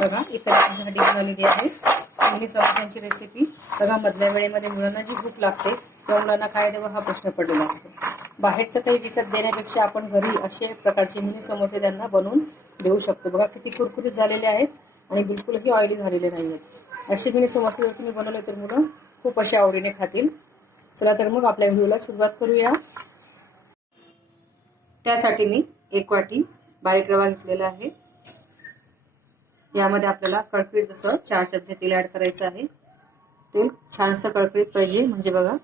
बघा इतर माझ्यासाठी बनवलेली आहे. मिनी समोस्यांची रेसिपी बघा मधल्या वेळेमध्ये मुलांना जी भूक लागते त्या मुलांना काय द्यावं हा प्रश्न पडलेला असतो. बाहेरचं काही विकत देण्यापेक्षा आपण घरी असे प्रकारचे मिनी समोसे त्यांना बनवून देऊ शकतो. बघा किती कुरकुरीत झालेले आहेत आणि बिलकुलही ऑइली झालेले नाही आहेत असे मिनी समोसे जर तुम्ही बनवले तर मुलं खूप अशा आवडीने खातील. चला तर मग आपल्या व्हिडिओला सुरुवात करूया. त्यासाठी मी एक वाटी बारीक रवा घेतलेला आहे. यामध्ये आपल्याला कळकळीत असं चार चमचे तेल ऍड करायचं आहे. तेल छानसं कळकळीत पाहिजे. म्हणजे बघा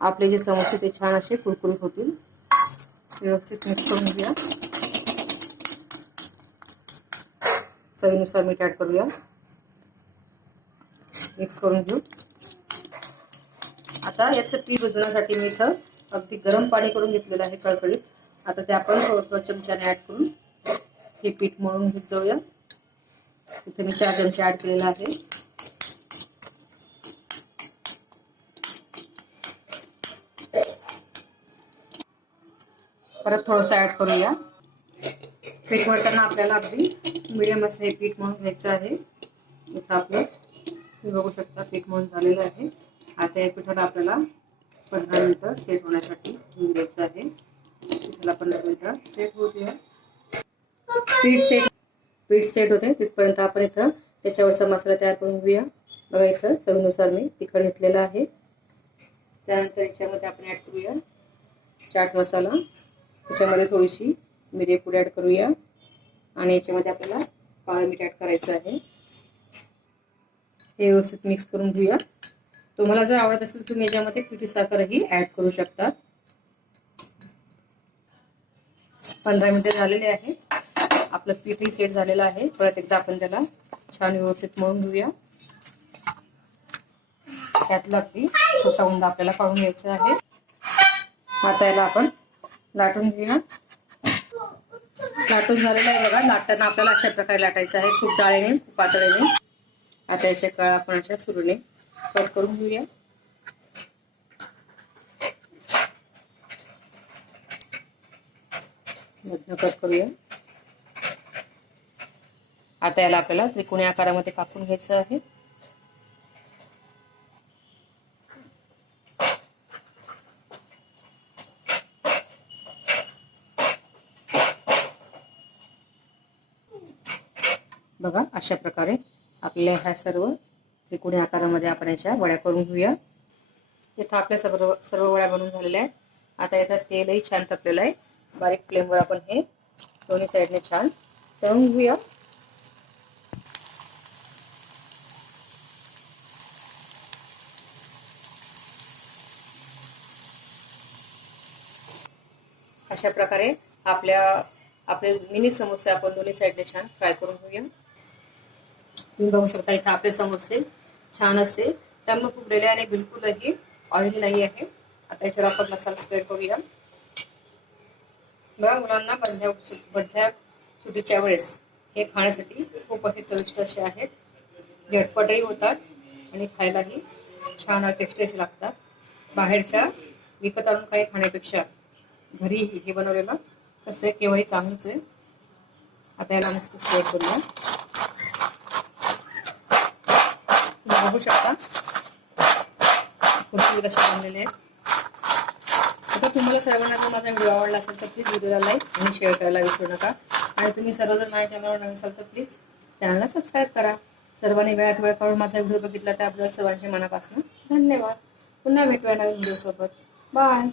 आपले जे समोसे ते छान असे कुरकुरीत होतील. व्यवस्थित मिक्स करून घ्या चवीनुसार मीठ ऍड करूया. मिक्स करून घेऊ. आता याचं पीठ भिजवण्यासाठी मी इथं अगदी गरम पाणी करून घेतलेलं आहे कळकळीत. आता ते आपण थोडं थोडं चमच्याने ऍड करून हे पीठ मळून घेत जाऊया. इथे मी चार चमचे ऍड केलेला आहे परत थोडंसं ऍड करूया. पीठ मळताना आपल्याला अगदी मिडियम असं हे पीठ म्हणून घ्यायचं आहे. इथं आपलं तुम्ही बघू शकता पीठ म्हणून झालेलं आहे. आता या पिठाला आपल्याला पंधरा मिनिटं सेट होण्यासाठी घेऊन द्यायचं आहे. पिठाला पंधरा मिनिटं सेट होऊ द्या पीठ सेट पीठ सेट होते. तिथपर्यंत आपण इथं त्याच्यावरचा मसाला तयार करून घेऊया. बघा इथं चवीनुसार मी तिखट घेतलेला आहे. त्यानंतर याच्यामध्ये आपण ॲड करूया चाट मसाला. त्याच्यामध्ये थोडीशी मिरयेपुडी ॲड करूया. आणि याच्यामध्ये आपल्याला काळं मीठ ॲड करायचं आहे. हे व्यवस्थित मिक्स करून घेऊया. तुम्हाला जर आवडत असेल तुम्ही याच्यामध्ये पिठी साखरही ॲड करू शकता. पंधरा मिनटं झालेले आहे आपलं पीठही सेट झालेलं आहे. परत एकदा आपण त्याला छान व्यवस्थित मळून घेऊया. त्यातला अगदी छोटा उंदा आपल्याला काढून घ्यायचा आहे. आता याला आपण लाटून घेऊया. लाटून झालेलं आहे बघा. लाटताना आपल्याला अशा प्रकारे लाटायचं आहे. खूप जाळेने खूप पातळीने. आता याच्या कळा आपण अशा सुरूने कट करून घेऊया. कट करूया. आता याला आपल्याला त्रिकोणी आकारामध्ये कापून घ्यायचं आहे. बघा अशा प्रकारे आपल्या ह्या सर्व त्रिकोणी आकारामध्ये आपण याच्या वड्या करून घेऊया. इथं आपल्या सर्व सर्व वड्या बनून झालेल्या आहेत. आता याचा तेलही छान तपलेलं आहे. बारीक फ्लेमवर आपण हे दोन्ही साईडने छान तळून घेऊया. अशा प्रकारे आपल्या आपले मिनी समोसे आपण दोन्ही साईडने छान फ्राय करून घेऊया. तुम्ही बघू शकता इथे आपले समोसे छान असे टम्म फुगलेले आणि बिलकुलही ऑइली नाही आहे. आता याच्यावर आपण मसाला स्प्रेड करूया. बघा मुलांना बंध्या बंध्या सुटीच्या वेळेस हे खाण्यासाठी खूप असे चविष्ट असे आहेत. झटपटही होतात आणि खायलाही छान टेस्टी लागतात. बाहेरच्या विकत आणून काही खाण्यापेक्षा घरी हे बनवलेलं. तसं केव्हाही चांगलंच आहे. आता याला मस्त स्प्रेड करूया. तुम्ही बघू शकता. खुर्ची असे बनलेले आहेत आता तुम्हाला सर्वांना जर माझा व्हिडिओ आवडला असेल तर प्लीज व्हिडिओला लाईक आणि शेअर करायला विसरू नका. आणि तुम्ही सर्व जर माझ्या चॅनलवर नवीन असाल तर प्लीज चॅनलला सबस्क्राईब करा. सर्वांनी वेळात वेळ काढून माझा व्हिडिओ बघितला त्याबद्दल सर्वांच्या मनापासून धन्यवाद. पुन्हा भेटूया नवीन व्हिडिओसोबत बाय